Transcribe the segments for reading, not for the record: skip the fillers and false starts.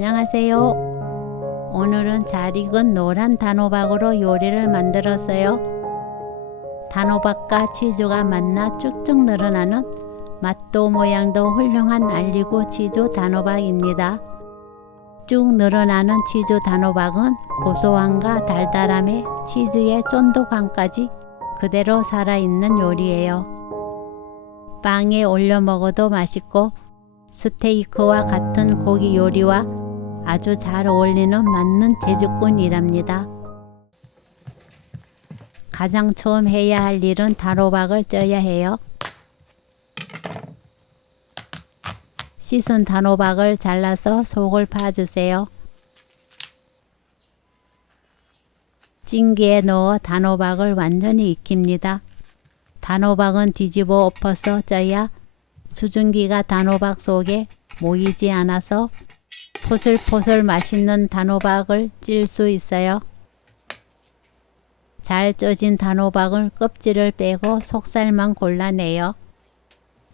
안녕하세요. 오늘은 잘 익은 노란 단호박으로 요리를 만들었어요. 단호박과 치즈가 만나 쭉쭉 늘어나는 맛도 모양도 훌륭한 알리고 치즈 단호박입니다. 쭉 늘어나는 치즈 단호박은 고소함과 달달함에 치즈의 쫀득함까지 그대로 살아있는 요리예요. 빵에 올려 먹어도 맛있고 스테이크와 같은 고기 요리와 아주 잘 어울리는 맞는 제주꾼이랍니다. 가장 처음 해야 할 일은 단호박을 쪄야 해요. 씻은 단호박을 잘라서 속을 파주세요. 찜기에 넣어 단호박을 완전히 익힙니다. 단호박은 뒤집어 엎어서 쪄야 수증기가 단호박 속에 모이지 않아서 포슬포슬 맛있는 단호박을 찔 수 있어요. 잘 쪄진 단호박을 껍질을 빼고 속살만 골라내요.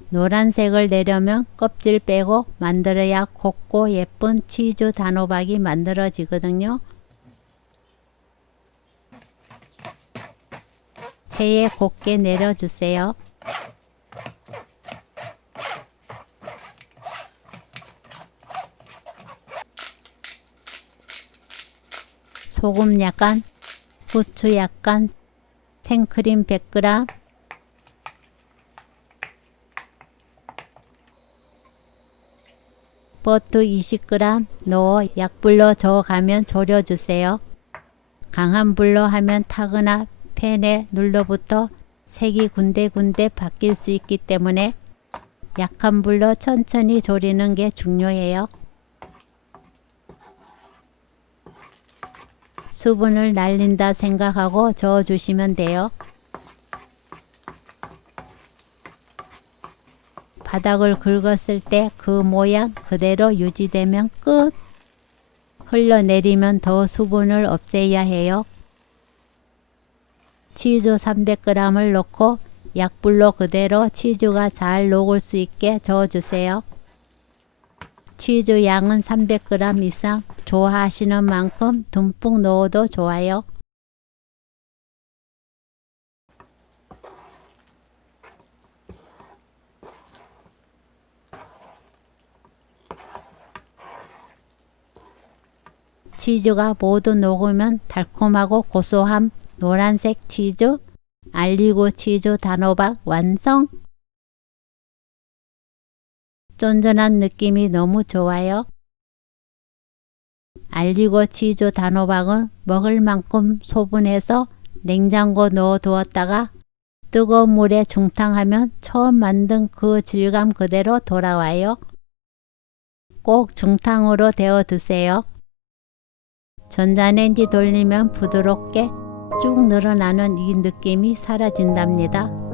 노란색을 내려면 껍질 빼고 만들어야 곱고 예쁜 치즈 단호박이 만들어지거든요. 체에 곱게 내려주세요. 소금 약간, 후추 약간, 생크림 100g, 버터 20g 넣어 약불로 저어가면 졸여주세요. 강한 불로 하면 타거나 팬에 눌러붙어 색이 군데군데 바뀔 수 있기 때문에 약한 불로 천천히 졸이는 게 중요해요. 수분을 날린다 생각하고 저어주시면 돼요. 바닥을 긁었을 때 그 모양 그대로 유지되면 끝. 흘러내리면 더 수분을 없애야 해요. 치즈 300g을 넣고 약불로 그대로 치즈가 잘 녹을 수 있게 저어주세요. 치즈 양은 300g 이상 좋아하시는 만큼 듬뿍 넣어도 좋아요. 치즈가 모두 녹으면 달콤하고 고소함 노란색 치즈 알리고 치즈 단호박 완성! 쫀쫀한 느낌이 너무 좋아요. 알리고 치즈 단호박은 먹을 만큼 소분해서 냉장고 넣어 두었다가 뜨거운 물에 중탕하면 처음 만든 그 질감 그대로 돌아와요. 꼭 중탕으로 데워 드세요. 전자레인지 돌리면 부드럽게 쭉 늘어나는 이 느낌이 사라진답니다.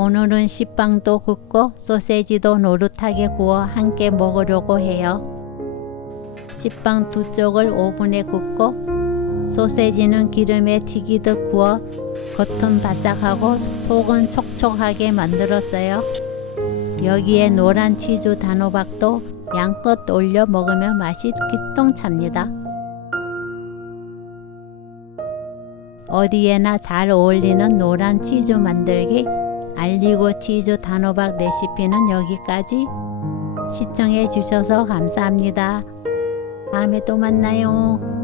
오늘은 식빵도 굽고 소세지도 노릇하게 구워 함께 먹으려고 해요. 식빵 두 쪽을 오븐에 굽고 소세지는 기름에 튀기듯 구워 겉은 바삭하고 속은 촉촉하게 만들었어요. 여기에 노란 치즈 단호박도 양껏 올려 먹으면 맛이 기똥찹니다. 어디에나 잘 어울리는 노란 치즈 만들기 알리고 치즈 단호박 레시피는 여기까지. 시청해 주셔서 감사합니다. 다음에 또 만나요.